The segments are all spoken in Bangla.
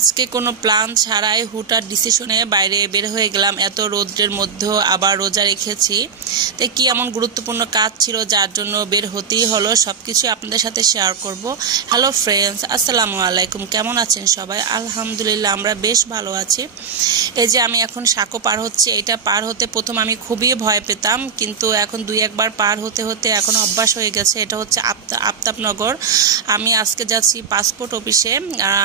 আজকে কোনো প্ল্যান ছাড়াই হুটার ডিসিশনে বাইরে বের হয়ে গেলাম। এত রোদ্রের মধ্যেও আবার রোজা রেখেছি। তো কি এমন গুরুত্বপূর্ণ কাজ ছিল যার জন্য বের হতেই হলো, সবকিছু আপনাদের সাথে শেয়ার করব। হ্যালো ফ্রেন্ডস, আসসালামু আলাইকুম। কেমন আছেন সবাই? আলহামদুলিল্লাহ আমরা বেশ ভালো আছি। এই যে আমি এখন সাঁকো পার হচ্ছে। এটা পার হতে প্রথম আমি খুবই ভয় পেতাম, কিন্তু এখন দুই একবার পার হতে হতে এখন অভ্যাস হয়ে গেছে। এটা হচ্ছে আফতাবনগর। আমি আজকে যাচ্ছি পাসপোর্ট অফিসে।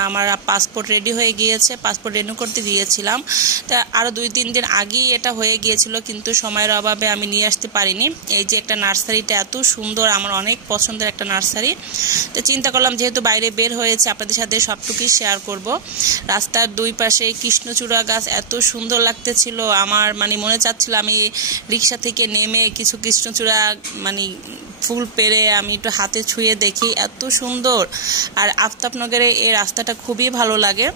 আমার পাসপোর্ট রেডি হয়ে গিয়েছে, পাসপোর্ট রিনিউ করতে দিয়েছিলাম। তা আরও 2-3 দিন আগেই এটা হয়ে গিয়েছিল, কিন্তু সময়ের অভাবে আমি নিয়ে আসতে পারিনি। এই যে একটা নার্সারিটা এত সুন্দর, আমার অনেক পছন্দের একটা নার্সারি। তো চিন্তা করলাম যেহেতু বাইরে বের হয়েছে আপনাদের সাথে সবটুকুই শেয়ার করব। রাস্তার দুই পাশে কৃষ্ণচূড়া গাছ এত সুন্দর লাগতেছিল, আমার মনে চাচ্ছিল আমি রিক্সা থেকে নেমে কিছু কৃষ্ণচূড়া ফুল পেরে আমি একটু হাতে ছুঁয়ে দেখি, এত সুন্দর। আর আফতাবনগরে এই রাস্তাটা খুবই ভালো লাগে।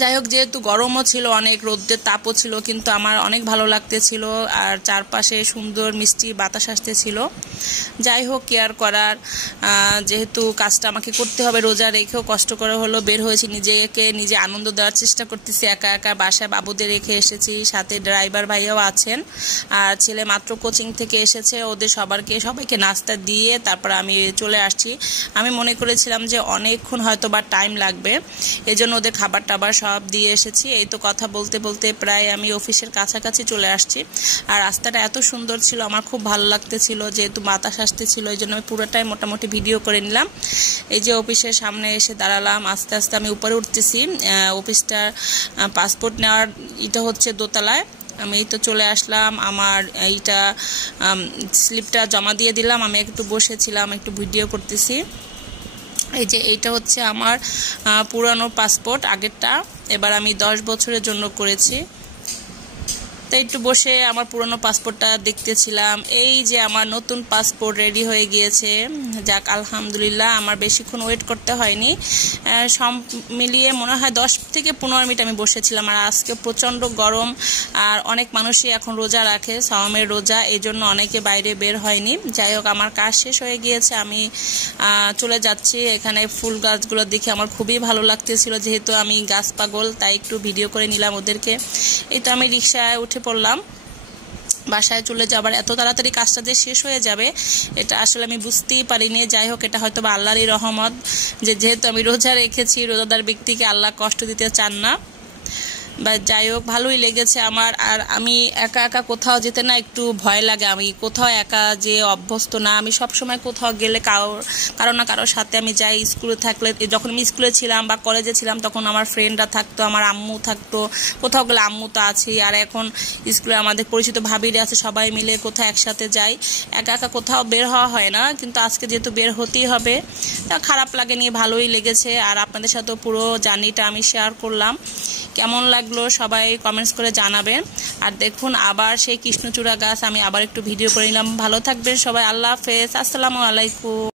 যাই হোক, যেহেতু গরমও ছিল, অনেক রোদ্রের তাপও ছিল, কিন্তু আমার অনেক ভালো লাগতেছিল। আর চারপাশে সুন্দর মিষ্টি বাতাস আসতেছিল। যাই হোক, কেয়ার করার যেহেতু কাজটা আমাকে করতে হবে, রোজা রেখেও কষ্ট করে হলো বের হয়েছি। নিজে আনন্দ দেওয়ার চেষ্টা করতেছি। একা একা বাসায় বাবুদের রেখে এসেছি, সাথে ড্রাইভার ভাইয়াও আছেন। আর ছেলে মাত্র কোচিং থেকে এসেছে, ওদের সবাইকে নাস্তা দিয়ে তারপর আমি চলে আসছি। আমি মনে করেছিলাম যে অনেকক্ষণ হয়তো বা টাইম লাগবে, এজন্য ওদের খাবার টাবার সব দিয়ে এসেছি। এই তো কথা বলতে বলতে প্রায় আমি অফিসের কাছাকাছি চলে আসছি। আর রাস্তাটা এত সুন্দর ছিল, আমার খুব ভালো লাগতেছিল। যেহেতু বাতাস আসতেছিল, এই জন্য আমি পুরোটাই মোটামুটি ভিডিও করে নিলাম। এই যে অফিসের সামনে এসে দাঁড়ালাম, আস্তে আস্তে আমি উপরে উঠতেছি। অফিসটার পাসপোর্ট নেওয়ার এটা হচ্ছে দোতলায়। আমি এই তো চলে আসলাম, আমার এইটা স্লিপটা জমা দিয়ে দিলাম। আমি একটু বসেছিলাম, একটু ভিডিও করতেছি। এই যে এইটা হচ্ছে আমার পুরানো পাসপোর্ট, আগেরটা। এবার আমি 10 বছরের জন্য করেছি। তাই একটু বসে আমার পুরনো পাসপোর্টটা দেখতেছিলাম। এই যে আমার নতুন পাসপোর্ট রেডি হয়ে গিয়েছে। যাক, আলহামদুলিল্লাহ, আমার বেশিক্ষণ ওয়েট করতে হয়নি। সব মিলিয়ে মনে হয় 10 থেকে 15 মিনিট আমি বসেছিলাম। আর আজকে প্রচণ্ড গরম, আর অনেক মানুষই এখন রোজা রাখে, সাওমের রোজা, এই জন্য অনেকে বাইরে বের হয়নি। যাই হোক, আমার কাজ শেষ হয়ে গিয়েছে, আমি চলে যাচ্ছি। এখানে ফুল গাছগুলো দেখে আমার খুবই ভালো লাগতেছিল। যেহেতু আমি গাছ পাগল, তাই একটু ভিডিও করে নিলাম ওদেরকে। এই তো আমি রিক্সায় উঠে পড়লাম, বাসায় চলে যাবার। এত তাড়াতাড়ি কাজটা যে শেষ হয়ে যাবে এটা আসলে আমি বুঝতেই পারিনি। যাই হোক, এটা হয়তো বা আল্লাহরই রহমত, যেহেতু আমি রোজা রেখেছি, রোজাদার ব্যক্তিকে আল্লাহ কষ্ট দিতে চান না। বা যাই হোক, ভালোই লেগেছে আমার। আর আমি একা একা কোথাও যেতে না একটু ভয় লাগে। আমি কোথাও একা যে অভ্যস্ত না, আমি সবসময় কোথাও গেলে কারো না কারোর সাথে আমি যাই। স্কুলে থাকলে, যখন আমি স্কুলে ছিলাম বা কলেজে ছিলাম, তখন আমার ফ্রেন্ডরা থাকতো, আমার আম্মু থাকতো। কোথাও গেলে আম্মু তো আছেই, আর এখন স্কুলে আমাদের পরিচিত ভাবিরা আছে, সবাই মিলে কোথাও একসাথে যাই। একা একা কোথাও বের হওয়া হয় না, কিন্তু আজকে যেহেতু বের হতেই হবে, তা খারাপ লাগেনি, ভালোই লেগেছে। আর আপনাদের সাথেও পুরো জার্নিটা আমি শেয়ার করলাম। কেমন লাগলো সবাই কমেন্টস করে জানাবেন। আর দেখুন, আবার সেই কৃষ্ণচূড়া গাছ, আমি আবার একটু ভিডিও করে নিলাম। ভালো থাকবেন সবাই, আল্লাহ হাফেজ, আসসালামু আলাইকুম।